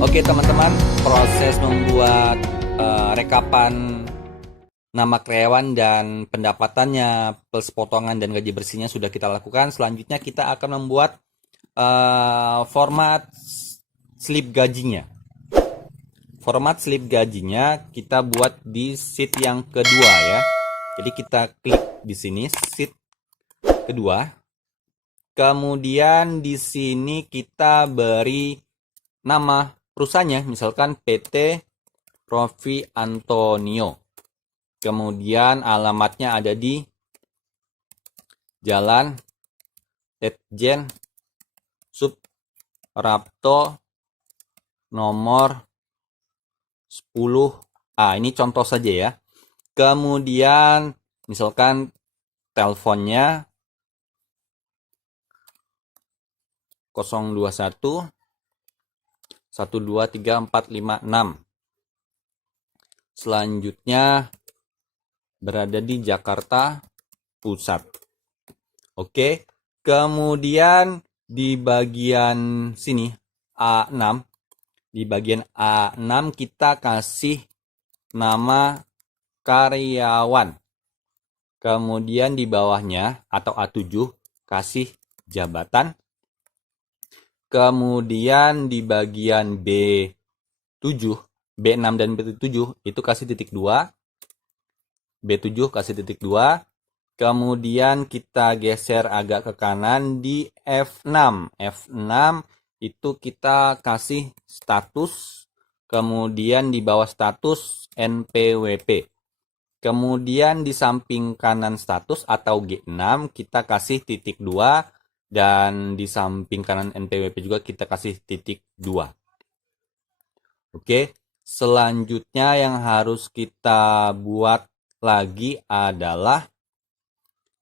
Oke teman-teman, proses membuat rekapan nama karyawan dan pendapatannya plus potongan dan gaji bersihnya sudah kita lakukan. Selanjutnya kita akan membuat format slip gajinya. Format slip gajinya kita buat di sheet yang kedua ya. Jadi kita klik di sini sheet kedua. Kemudian di sini kita beri nama perusahaannya, misalkan PT Rofi Antonio. Kemudian alamatnya ada di Jalan Letjen Suprapto nomor 10A. Ini contoh saja ya. Kemudian misalkan teleponnya 021 123456. Selanjutnya berada di Jakarta Pusat. Oke, kemudian di bagian sini A6, di bagian A6 kita kasih nama karyawan. Kemudian di bawahnya atau A7 kasih jabatan. Kemudian di bagian B7, B6 dan B7 itu kasih titik 2. B7 kasih titik 2. Kemudian kita geser agak ke kanan di F6. F6 itu kita kasih status. Kemudian di bawah status NPWP. Kemudian di samping kanan status atau G6 kita kasih titik 2. Dan di samping kanan NPWP juga kita kasih titik 2. Oke, selanjutnya yang harus kita buat lagi adalah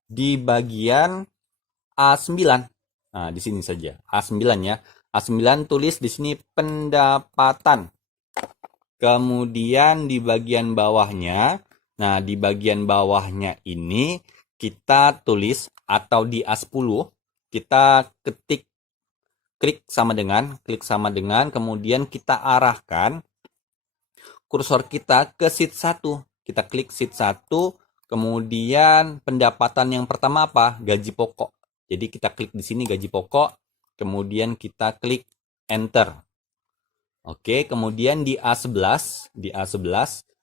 di bagian A9. Nah, di sini saja. A9 ya. A9 tulis di sini pendapatan. Kemudian di bagian bawahnya, nah di bagian bawahnya ini kita tulis atau di A10 kita klik sama dengan, kemudian kita arahkan kursor kita ke sheet 1. Kita klik sheet 1, kemudian pendapatan yang pertama apa? Gaji pokok. Jadi kita klik di sini gaji pokok, kemudian kita klik enter. Oke, kemudian di A11,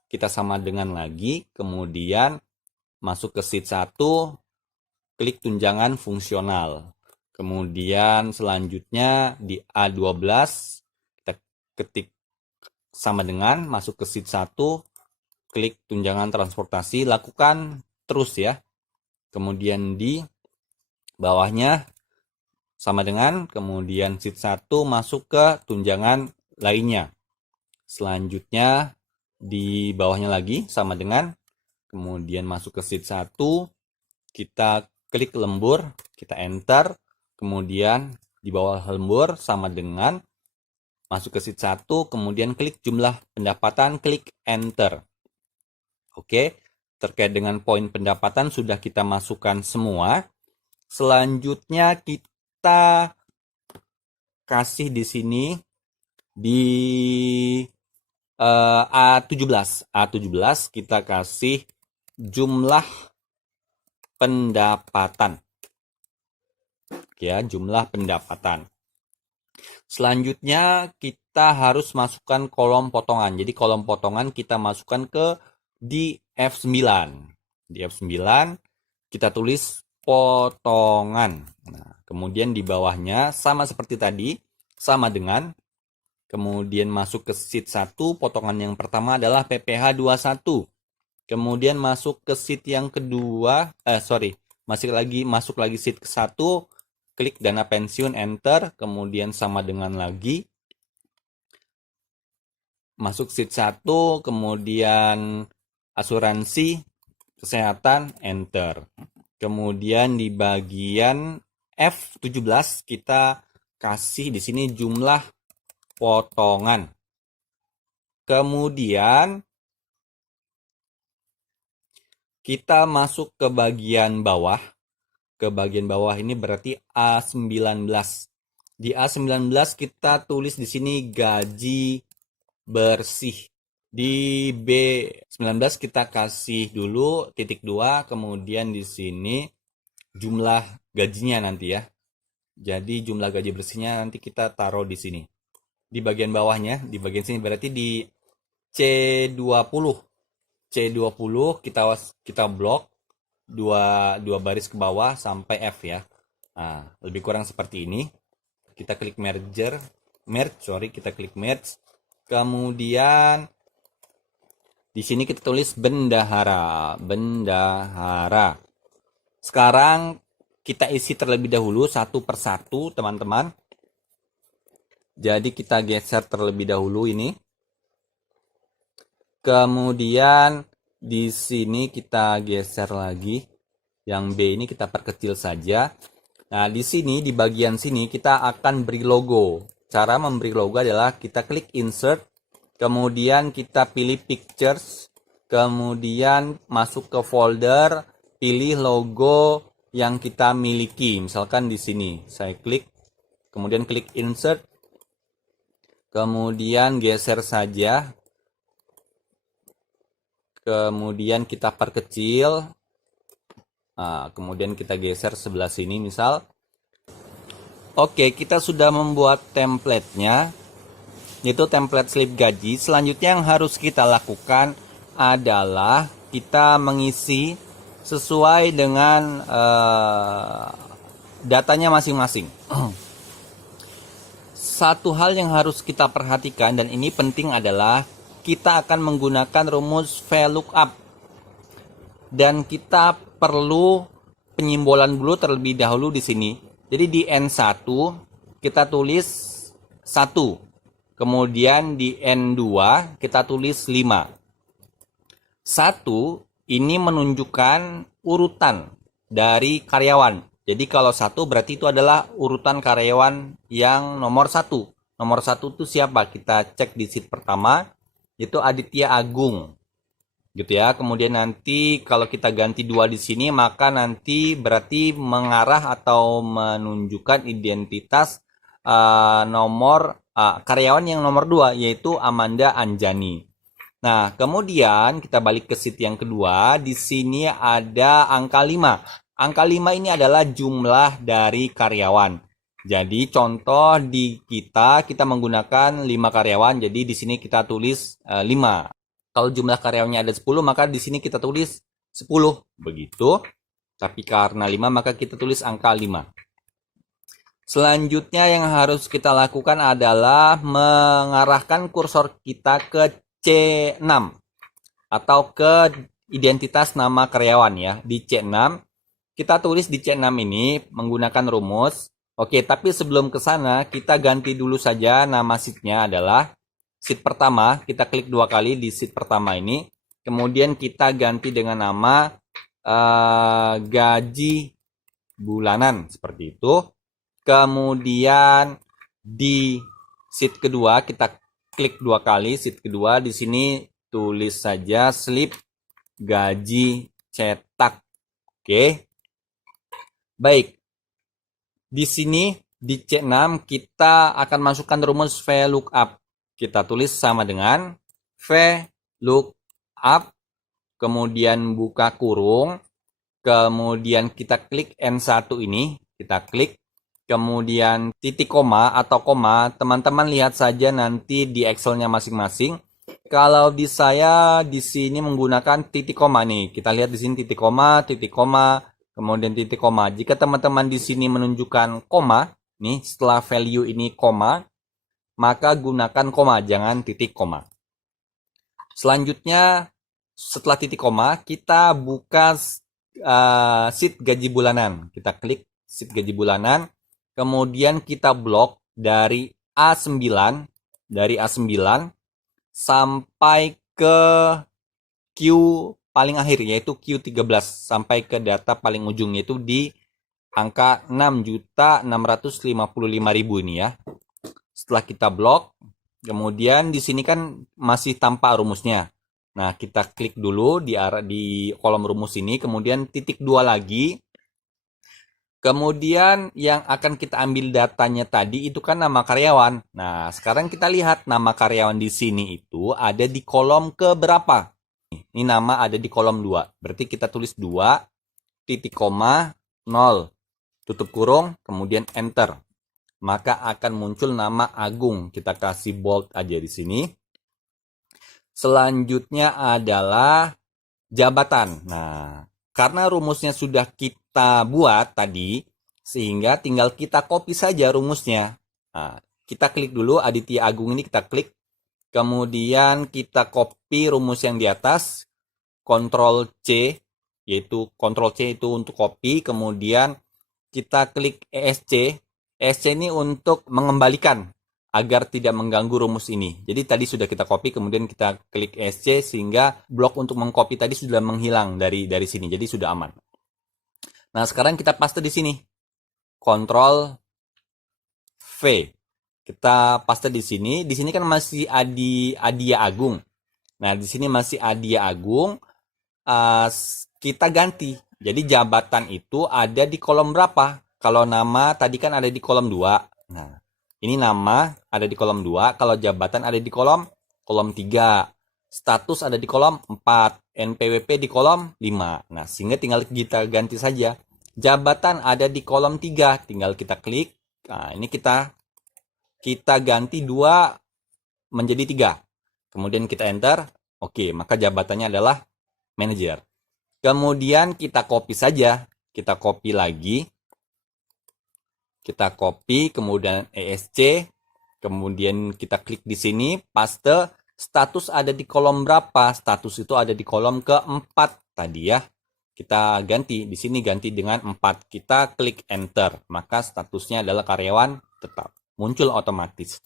kita sama dengan lagi, kemudian masuk ke sheet 1, klik tunjangan fungsional. Kemudian selanjutnya di A12 kita ketik sama dengan, masuk ke sheet 1, klik tunjangan transportasi, lakukan terus ya. Kemudian di bawahnya sama dengan, kemudian sheet 1 masuk ke tunjangan lainnya. Selanjutnya di bawahnya lagi sama dengan, kemudian masuk ke sheet 1, kita klik lembur, kita enter. Kemudian di bawah lembur sama dengan, masuk ke sheet 1, kemudian klik jumlah pendapatan, klik enter. Oke, terkait dengan poin pendapatan sudah kita masukkan semua. Selanjutnya kita kasih di sini di A17. A17 kita kasih jumlah pendapatan. Ya, jumlah pendapatan. Selanjutnya kita harus masukkan kolom potongan. Jadi kolom potongan kita masukkan di F9. Di F9 kita tulis potongan. Nah, kemudian di bawahnya sama seperti tadi, sama dengan, kemudian masuk ke sheet 1, potongan yang pertama adalah PPh 21. Kemudian masuk ke sheet yang kedua, masuk lagi sheet ke 1, klik dana pensiun, enter, kemudian sama dengan lagi, masuk sheet 1, kemudian asuransi kesehatan, enter. Kemudian di bagian F17 kita kasih di sini jumlah potongan. Kemudian kita masuk ke bagian bawah. Ke bagian bawah ini berarti A19. Di A19 kita tulis di sini gaji bersih. Di B19 kita kasih dulu titik 2, kemudian di sini jumlah gajinya nanti ya. Jadi jumlah gaji bersihnya nanti kita taruh di sini. Di bagian bawahnya, di bagian sini berarti di C20. C20 kita blok dua baris ke bawah sampai F ya. Nah, lebih kurang seperti ini. Kita klik kita klik merge. Kemudian di sini kita tulis bendahara. Sekarang kita isi terlebih dahulu satu persatu, teman-teman. Jadi kita geser terlebih dahulu ini. Kemudian di sini kita geser lagi. Yang B ini kita perkecil saja. Nah, di sini di bagian sini kita akan beri logo. Cara memberi logo adalah kita klik insert, kemudian kita pilih pictures, kemudian masuk ke folder, pilih logo yang kita miliki. Misalkan di sini saya klik, kemudian klik insert, kemudian geser saja. Kemudian kita perkecil. Nah, kemudian kita geser sebelah sini misal. Oke, kita sudah membuat template-nya, yaitu template slip gaji. Selanjutnya yang harus kita lakukan adalah kita mengisi sesuai dengan datanya masing-masing. Satu hal yang harus kita perhatikan, dan ini penting, adalah kita akan menggunakan rumus VLOOKUP. Dan kita perlu penyimbolan dulu terlebih dahulu di sini. Jadi di N1 kita tulis 1. Kemudian di N2 kita tulis 5. 1 ini menunjukkan urutan dari karyawan. Jadi kalau 1 berarti itu adalah urutan karyawan yang nomor 1. Nomor 1 itu siapa? Kita cek di sheet pertama. Itu Aditya Agung, gitu ya. Kemudian nanti kalau kita ganti 2 di sini, maka nanti berarti mengarah atau menunjukkan identitas nomor karyawan yang nomor 2, yaitu Amanda Anjani. Nah, kemudian kita balik ke sheet yang kedua. Di sini ada angka 5. Angka 5 ini adalah jumlah dari karyawan. Jadi contoh di kita menggunakan 5 karyawan, jadi di sini kita tulis 5. Kalau jumlah karyawannya ada 10, maka di sini kita tulis 10, begitu. Tapi karena 5 maka kita tulis angka 5. Selanjutnya yang harus kita lakukan adalah mengarahkan kursor kita ke C6 atau ke identitas nama karyawan ya. Di C6 kita tulis di C6 ini menggunakan rumus. Oke, tapi sebelum ke sana, kita ganti dulu saja nama sheet-nya adalah sheet pertama. Kita klik 2 kali di sheet pertama ini. Kemudian kita ganti dengan nama gaji bulanan, seperti itu. Kemudian di sheet kedua, kita klik 2 kali sheet kedua. Di sini tulis saja slip gaji cetak. Oke. Baik. Di sini di C6 kita akan masukkan rumus VLOOKUP. Kita tulis sama dengan VLOOKUP, kemudian buka kurung, kemudian kita klik N1 ini, kita klik, kemudian titik koma atau koma, teman-teman lihat saja nanti di Excel-nya masing-masing. Kalau di saya di sini menggunakan titik koma nih, kita lihat di sini titik koma, kemudian titik koma. Jika teman-teman di sini menunjukkan koma, nih setelah value ini koma, maka gunakan koma, jangan titik koma. Selanjutnya, setelah titik koma, kita buka sheet gaji bulanan. Kita klik sheet gaji bulanan, kemudian kita blok dari A9, sampai ke Q paling akhir, yaitu Q13, sampai ke data paling ujung, yaitu di angka 6.655.000 ini ya. Setelah kita blok, kemudian di sini kan masih tanpa rumusnya. Nah, kita klik dulu di kolom rumus ini, kemudian titik 2 lagi. Kemudian yang akan kita ambil datanya tadi itu kan nama karyawan. Nah, sekarang kita lihat nama karyawan di sini itu ada di kolom ke berapa? Ini nama ada di kolom 2. Berarti kita tulis 2, titik koma, 0, tutup kurung, kemudian enter. Maka akan muncul nama Agung. Kita kasih bold aja di sini. Selanjutnya adalah jabatan. Nah, karena rumusnya sudah kita buat tadi, sehingga tinggal kita copy saja rumusnya. Nah, kita klik dulu Aditya Agung ini, kita klik. Kemudian kita copy rumus yang di atas, Ctrl C, yaitu Ctrl C itu untuk copy. Kemudian kita klik ESC. ESC ini untuk mengembalikan agar tidak mengganggu rumus ini. Jadi tadi sudah kita copy, kemudian kita klik ESC sehingga blok untuk mengcopy tadi sudah menghilang dari sini. Jadi sudah aman. Nah, sekarang kita paste di sini. Ctrl V. Kita paste di sini. Di sini kan masih Adia Agung. Nah, di sini masih Adia Agung. Kita ganti. Jadi jabatan itu ada di kolom berapa? Kalau nama tadi kan ada di kolom 2. Nah, ini nama ada di kolom 2. Kalau jabatan ada di kolom 3. Status ada di kolom 4. NPWP di kolom 5. Nah, sehingga tinggal kita ganti saja. Jabatan ada di kolom 3. Tinggal kita klik. Nah, ini kita ganti 2 menjadi 3. Kemudian kita enter. Oke, maka jabatannya adalah manajer. Kemudian kita copy saja. Kita copy lagi. Kita copy, kemudian ESC. Kemudian kita klik di sini, paste. Status ada di kolom berapa? Status itu ada di kolom keempat tadi ya. Kita ganti, di sini ganti dengan 4. Kita klik enter, maka statusnya adalah karyawan tetap. Muncul otomatis.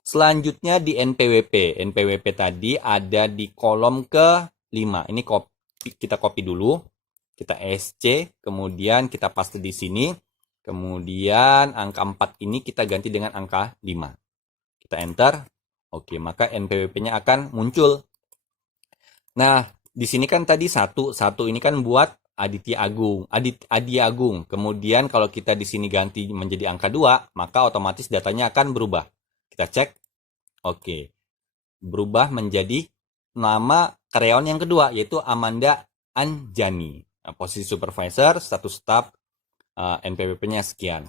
Selanjutnya di NPWP. NPWP tadi ada di kolom ke-5. Ini kita copy dulu. Kita ESC, kemudian kita paste di sini. Kemudian angka 4 ini kita ganti dengan angka 5. Kita enter. Oke, maka NPWP-nya akan muncul. Nah, di sini kan tadi 1 ini kan buat Aditya Agung. Adia Agung. Kemudian kalau kita di sini ganti menjadi angka 2, maka otomatis datanya akan berubah. Kita cek. Oke. Berubah menjadi nama karyawan yang kedua, yaitu Amanda Anjani. Nah, posisi supervisor, status staff, NPWP-nya sekian.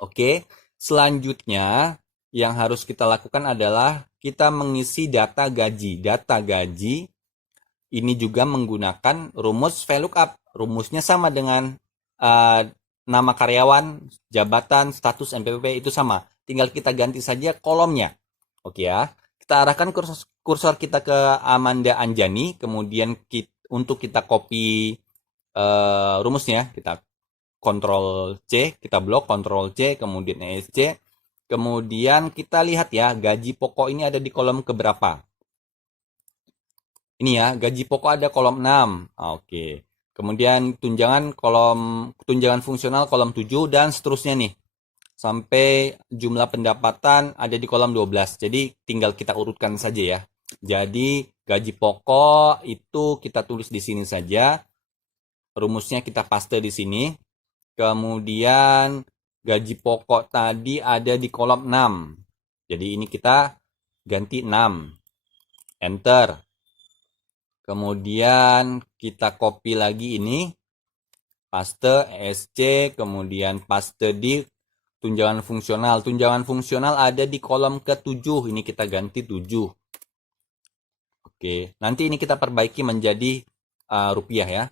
Oke, selanjutnya yang harus kita lakukan adalah kita mengisi data gaji. Data gaji ini juga menggunakan rumus VLOOKUP. Rumusnya sama dengan nama karyawan, jabatan, status, NPWP itu sama. Tinggal kita ganti saja kolomnya. Oke ya. Kita arahkan kursor kita ke Amanda Anjani. Kemudian untuk kita copy rumusnya, kita Ctrl C, kita blok, Ctrl C, kemudian ESC. Kemudian kita lihat ya, gaji pokok ini ada di kolom keberapa. Ini ya, gaji pokok ada kolom 6. Oke. Kemudian tunjangan fungsional kolom 7 dan seterusnya nih. Sampai jumlah pendapatan ada di kolom 12. Jadi tinggal kita urutkan saja ya. Jadi gaji pokok itu kita tulis di sini saja. Rumusnya kita paste di sini. Kemudian gaji pokok tadi ada di kolom 6. Jadi ini kita ganti 6. Enter. Kemudian kita copy lagi ini. Paste ESC. Kemudian paste di tunjangan fungsional. Tunjangan fungsional ada di kolom ke-7. Ini kita ganti 7. Oke. Nanti ini kita perbaiki menjadi rupiah ya.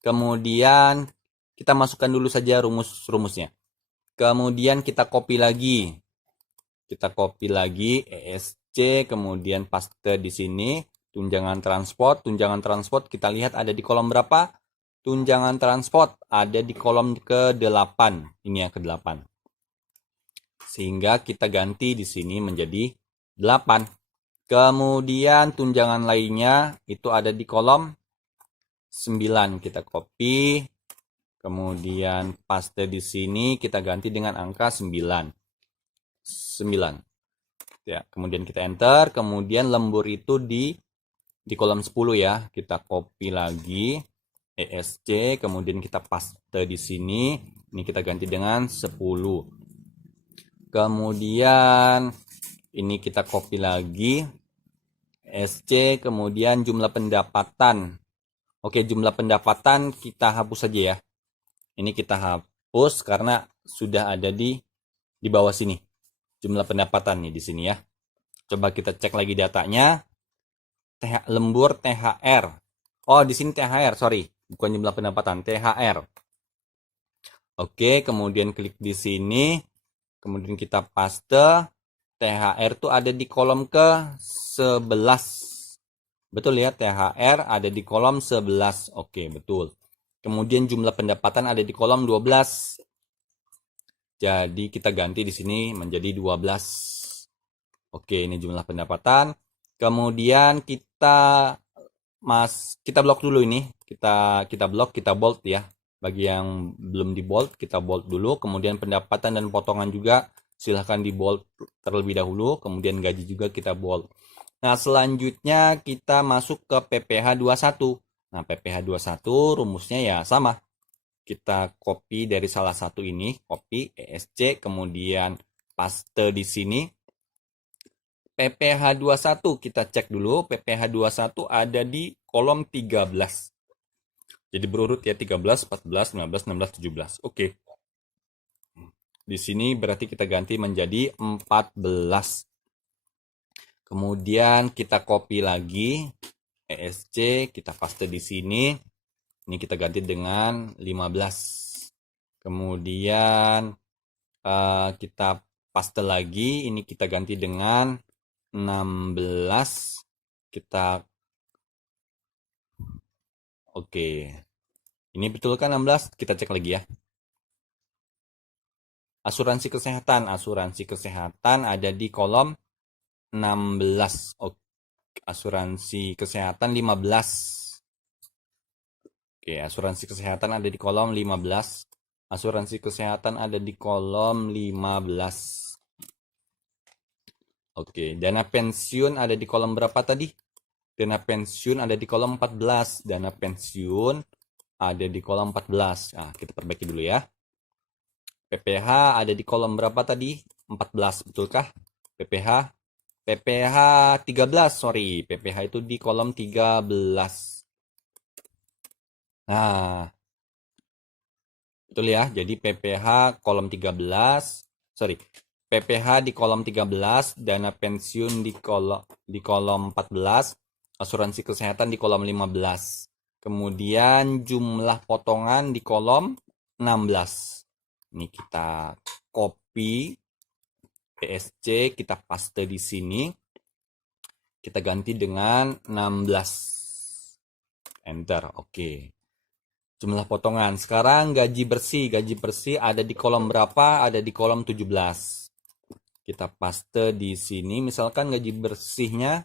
Kemudian kita masukkan dulu saja rumusnya. Kemudian kita copy lagi. Kita copy lagi ESC, kemudian paste di sini. Tunjangan transport. Tunjangan transport kita lihat ada di kolom berapa? Tunjangan transport ada di kolom ke-8. Ini yang ke-8. Sehingga kita ganti di sini menjadi 8. Kemudian tunjangan lainnya itu ada di kolom 9. Kita copy. Kemudian paste di sini kita ganti dengan angka 9. Ya, kemudian kita enter, kemudian lembur itu di di kolom 10 ya. Kita copy lagi ESC, kemudian kita paste di sini. Ini kita ganti dengan 10. Kemudian ini kita copy lagi ESC, kemudian jumlah pendapatan. Oke, jumlah pendapatan kita hapus saja ya. Ini kita hapus karena sudah ada di bawah sini. Jumlah pendapatan nih di sini ya. Coba kita cek lagi datanya. Lembur THR. Oh, di sini THR, sorry. Bukan jumlah pendapatan, THR. Oke, kemudian klik di sini. Kemudian kita paste. THR itu ada di kolom ke-11. Betul ya, THR ada di kolom 11. Oke, betul. Kemudian jumlah pendapatan ada di kolom 12. Jadi kita ganti di sini menjadi 12. Oke, ini jumlah pendapatan. Kemudian kita blok dulu ini. Kita blok, kita bold ya. Bagi yang belum di bold, kita bold dulu. Kemudian pendapatan dan potongan juga silahkan di bold terlebih dahulu. Kemudian gaji juga kita bold. Nah, selanjutnya kita masuk ke PPh 21. Nah, PPh 21 rumusnya ya sama. Kita copy dari salah satu ini, copy ESC, kemudian paste di sini. PPh 21 kita cek dulu. PPh 21 ada di kolom 13. Jadi berurut ya 13, 14, 15, 16, 17. Oke. Di sini berarti kita ganti menjadi 14. Kemudian kita copy lagi ESC, kita paste di sini. Ini kita ganti dengan 15. Kemudian kita paste lagi, ini kita ganti dengan 16. Oke. Ini betul kan 16? Kita cek lagi ya. Asuransi kesehatan ada di kolom 16. Oke. Asuransi kesehatan 15. Oke, asuransi kesehatan ada di kolom 15. Asuransi kesehatan ada di kolom 15. Oke, dana pensiun ada di kolom berapa tadi? Dana pensiun ada di kolom 14. Dana pensiun ada di kolom 14. Nah, kita perbaiki dulu ya. PPh ada di kolom berapa tadi? 14, betulkah? PPh 13, sorry. PPh itu di kolom 13. Nah, betul ya. Jadi PPh kolom 13, sorry. PPh di kolom 13, dana pensiun di kolom 14, asuransi kesehatan di kolom 15. Kemudian jumlah potongan di kolom 16. Ini kita copy ESC, kita paste di sini. Kita ganti dengan 16. Enter, oke. Jumlah potongan. Sekarang gaji bersih. Gaji bersih ada di kolom berapa? Ada di kolom 17. Kita paste di sini. Misalkan gaji bersihnya,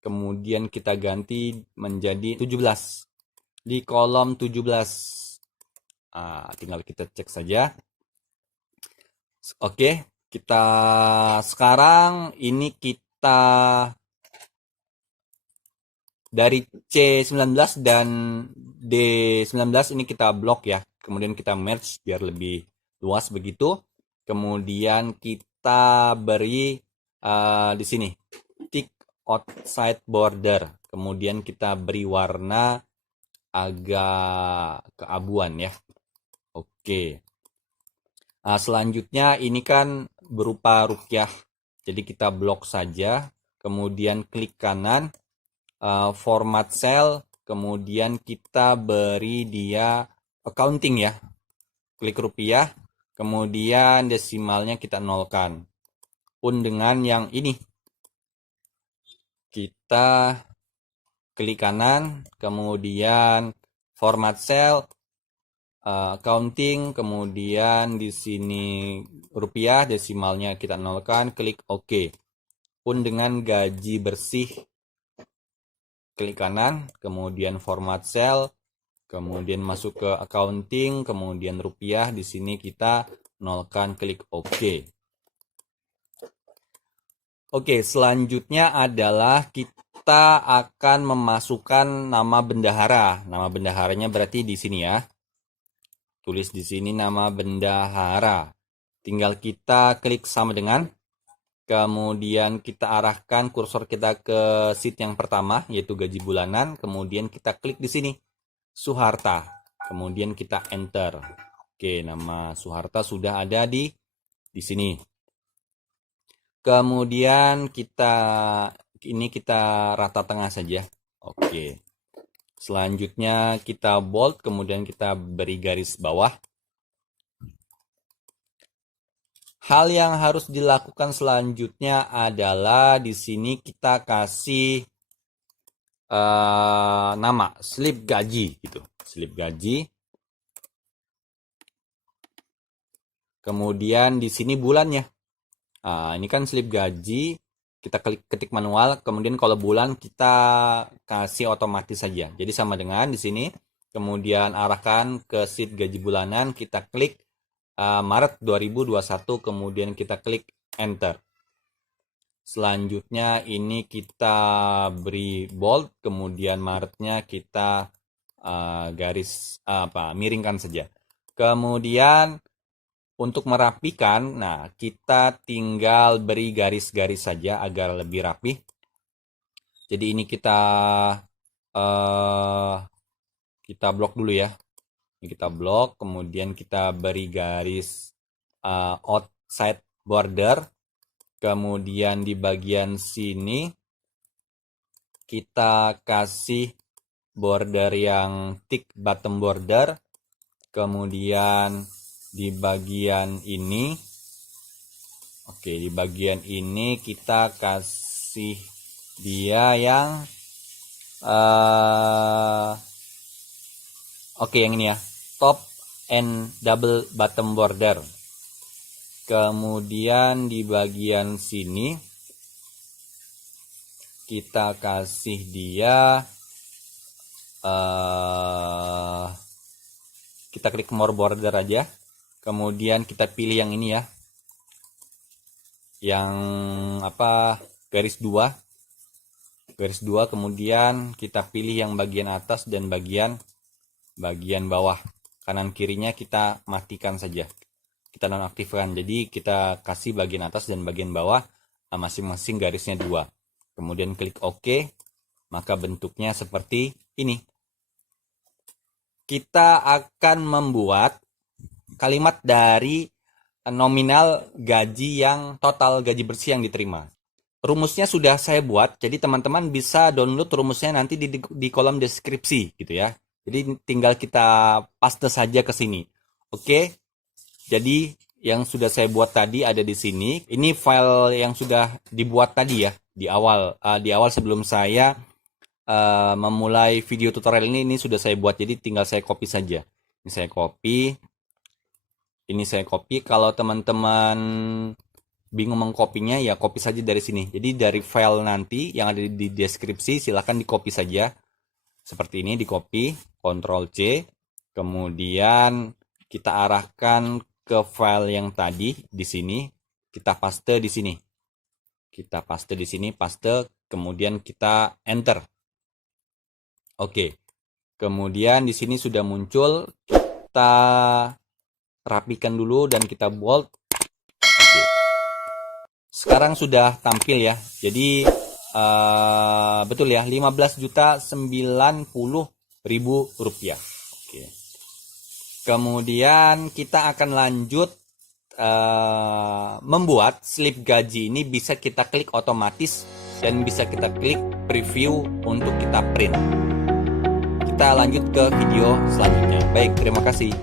kemudian kita ganti menjadi 17. Di kolom 17. Tinggal kita cek saja. Oke, kita sekarang ini kita dari C19 dan D19 ini kita blok ya. Kemudian kita merge biar lebih luas begitu. Kemudian kita beri di sini tick outside border. Kemudian kita beri warna agak keabuan ya. Oke. Nah, selanjutnya ini kan berupa rupiah. Jadi kita blok saja. Kemudian klik kanan. Format cell. Kemudian kita beri dia accounting ya. Klik rupiah. Kemudian desimalnya kita nolkan. Pun dengan yang ini. Kita klik kanan. Kemudian format cell. Accounting, kemudian di sini rupiah, desimalnya kita nolkan, klik OK. Pun dengan gaji bersih, klik kanan, kemudian format cell, kemudian masuk ke accounting, kemudian rupiah, di sini kita nolkan, klik OK. Oke, selanjutnya adalah kita akan memasukkan nama bendahara. Nama bendaharanya berarti di sini ya. Tulis di sini nama bendahara. Tinggal kita klik sama dengan, kemudian kita arahkan kursor kita ke sheet yang pertama, yaitu gaji bulanan. Kemudian kita klik di sini, Suharta. Kemudian kita enter. Oke, nama Suharta sudah ada di sini. Kemudian kita rata tengah saja. Oke. Selanjutnya kita bold, kemudian kita beri garis bawah. Hal yang harus dilakukan selanjutnya adalah di sini kita kasih nama slip gaji gitu. Slip gaji. Kemudian di sini bulannya. Nah, ini kan slip gaji, kita ketik manual, kemudian kalau bulan kita kasih otomatis saja. Jadi sama dengan di sini, kemudian arahkan ke sheet gaji bulanan, kita klik Maret 2021, kemudian kita klik enter. Selanjutnya ini kita beri bold, kemudian Maretnya kita miringkan saja. Kemudian untuk merapikan, nah kita tinggal beri garis-garis saja agar lebih rapi. Jadi ini kita blok dulu ya. Ini kita blok, kemudian kita beri garis outside border. Kemudian di bagian sini kita kasih border yang thick bottom border. Kemudian di bagian ini, oke, di bagian ini kita kasih dia yang yang ini ya, top and double bottom border. Kemudian di bagian sini kita kasih dia kita klik more border aja. Kemudian kita pilih yang ini ya. Yang garis 2. Garis 2, kemudian kita pilih yang bagian atas dan bagian bawah. Kanan kirinya kita matikan saja. Kita nonaktifkan. Jadi kita kasih bagian atas dan bagian bawah masing-masing garisnya 2. Kemudian klik OK. Maka bentuknya seperti ini. Kita akan membuat kalimat dari nominal gaji yang total gaji bersih yang diterima. Rumusnya sudah saya buat, jadi teman-teman bisa download rumusnya nanti di kolom deskripsi gitu ya. Jadi tinggal kita paste saja ke sini. Oke. Jadi yang sudah saya buat tadi ada di sini. Ini file yang sudah dibuat tadi ya di awal sebelum saya memulai video tutorial ini sudah saya buat, jadi tinggal saya copy saja. Ini saya copy. Kalau teman-teman bingung mengkopinya ya copy saja dari sini. Jadi dari file nanti yang ada di deskripsi silahkan di copy saja. Seperti ini, di copy, Ctrl C. Kemudian kita arahkan ke file yang tadi di sini, kita paste di sini. Paste, kemudian kita enter. Oke. Kemudian di sini sudah muncul, kita rapikan dulu dan kita bold. Oke. Sekarang sudah tampil ya. Jadi betul ya, 15.090.000 rupiah. Oke. Kemudian kita akan lanjut membuat slip gaji ini, bisa kita klik otomatis dan bisa kita klik preview untuk kita print. Kita lanjut ke video selanjutnya. Baik, terima kasih.